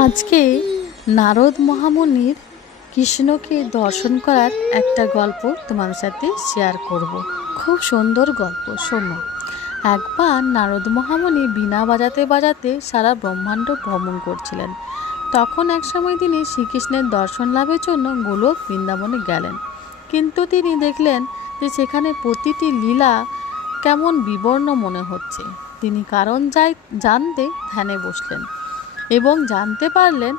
আজকে নারদ মহামুনির কৃষ্ণকে দর্শন করার একটা গল্প তোমাদের সাথে শেয়ার করব। খুব সুন্দর গল্প, শোনো। একবার নারদ মহামুনি বীণা বাজাতে বাজাতে সারা ব্রহ্মাণ্ড ভ্রমণ করছিলেন। তখন এক সময় তিনি শ্রীকৃষ্ণের দর্শন লাভের জন্য গোলক বৃন্দাবনে গেলেন। কিন্তু তিনি দেখলেন যে সেখানে প্রতিটি লীলা কেমন বিবর্ণ মনে হচ্ছে। তিনি কারণ জানতে ধ্যানে বসলেন এবং জানতে পারলেন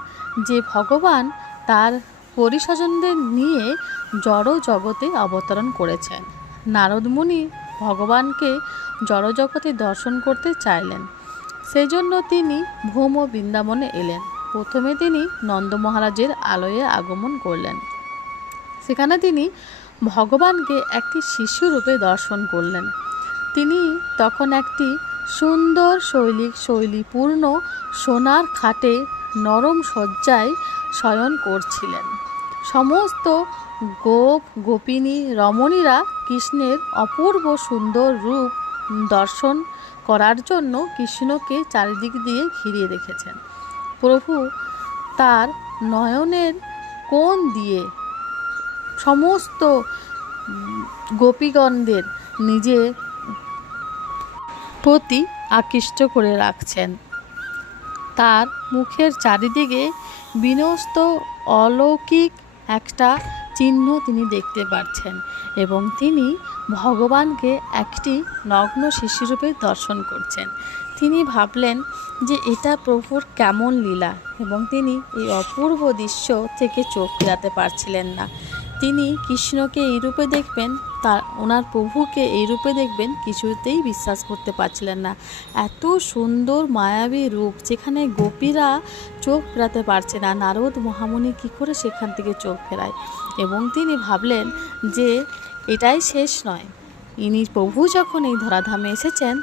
যে ভগবান তার পরিস্বজনদের নিয়ে জড় জগতে অবতরণ করেছেন। নারদ মুনি ভগবানকে জড় জগতে দর্শন করতে চাইলেন। সেজন্য তিনি ভূম ও বৃন্দাবনে এলেন। প্রথমে তিনি নন্দ মহারাজের আলয়ে আগমন করলেন। সেখানে তিনি ভগবানকে একটি শিশুরূপে দর্শন করলেন। তিনি তখন একটি সুন্দর শৈলীপূর্ণ সোনার খাটে নরম শয্যায় শয়ন করছিলেন। সমস্ত গোপিনী রমণীরা কৃষ্ণের অপূর্ব সুন্দর রূপ দর্শন করার জন্য কৃষ্ণকে চারিদিক দিয়ে ঘিরে রেখেছেন। প্রভু তার নয়নের কোণ দিয়ে সমস্ত গোপীগণদের নিজের প্রতি আকৃষ্ট করে রাখছেন। তার মুখের চারিদিকে বিন্যস্ত অলৌকিক একটা চিহ্ন তিনি দেখতে পাচ্ছেন এবং তিনি ভগবানকে একটি নগ্ন শিশুরূপে দর্শন করছেন। তিনি ভাবলেন যে এটা প্রভুর কেমন লীলা এবং তিনি এই অপূর্ব দৃশ্য থেকে চোখ ফেরাতে পারছিলেন না। তিনি কৃষ্ণকে এই রূপে দেখবেন, ওনার প্রভুকে এই রূপে দেখবেন, কিছুতেই বিশ্বাস করতে পারছিলেন না। এত সুন্দর মায়াবী রূপ যেখানে গোপীরা চোখ ফেরাতে পারছে না, নারদ মহামুনি কী করে সেখান থেকে চোখ ফেরায়। এবং তিনি ভাবলেন যে এটাই শেষ নয়, ইনি প্রভু যখন এই ধরাধামে এসেছেন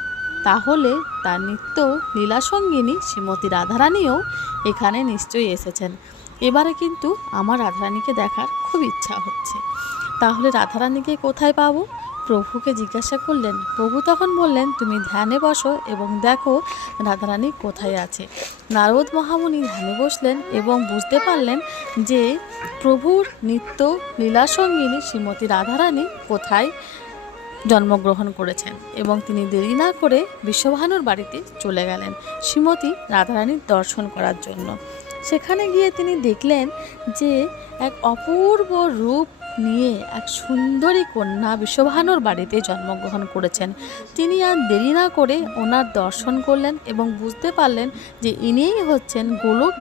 তাহলে তার নিত্য লীলাসঙ্গিনী শ্রীমতী রাধারানীও এখানে নিশ্চয়ই এসেছেন। এবারে কিন্তু আমার রাধারানীকে দেখার খুব ইচ্ছা হচ্ছে। তাহলে রাধারানীকে কোথায় পাবো? প্রভুকে জিজ্ঞাসা করলেন। প্রভু তখন বললেন, তুমি ধ্যানে বসো এবং দেখো রাধারানী কোথায় আছে। নারদ মহামুনি ধ্যানে বসলেন এবং বুঝতে পারলেন যে প্রভুর নিত্য লীলাসঙ্গিনী শ্রীমতী রাধারানী কোথায় জন্মগ্রহণ করেছেন এবং তিনি দেরি না করে বিশ্বভানুর বাড়িতে চলে গেলেন শ্রীমতী রাধারানীর দর্শন করার জন্য। সেখানে গিয়ে তিনি দেখলেন যে এক অপূর্ব রূপ নিয়ে এক সুন্দরী কন্যা বিশ্বভানুর বাড়িতে জন্মগ্রহণ করেছেন। তিনি আর দেরি না করে ওনার দর্শন করলেন এবং বুঝতে পারলেন যে ইনিই হচ্ছেন গোলক